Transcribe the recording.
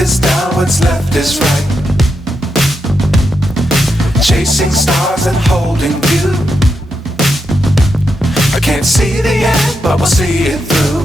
is down, what's left is right. Chasing stars and holding you. I can't see the end, but we'll see it through.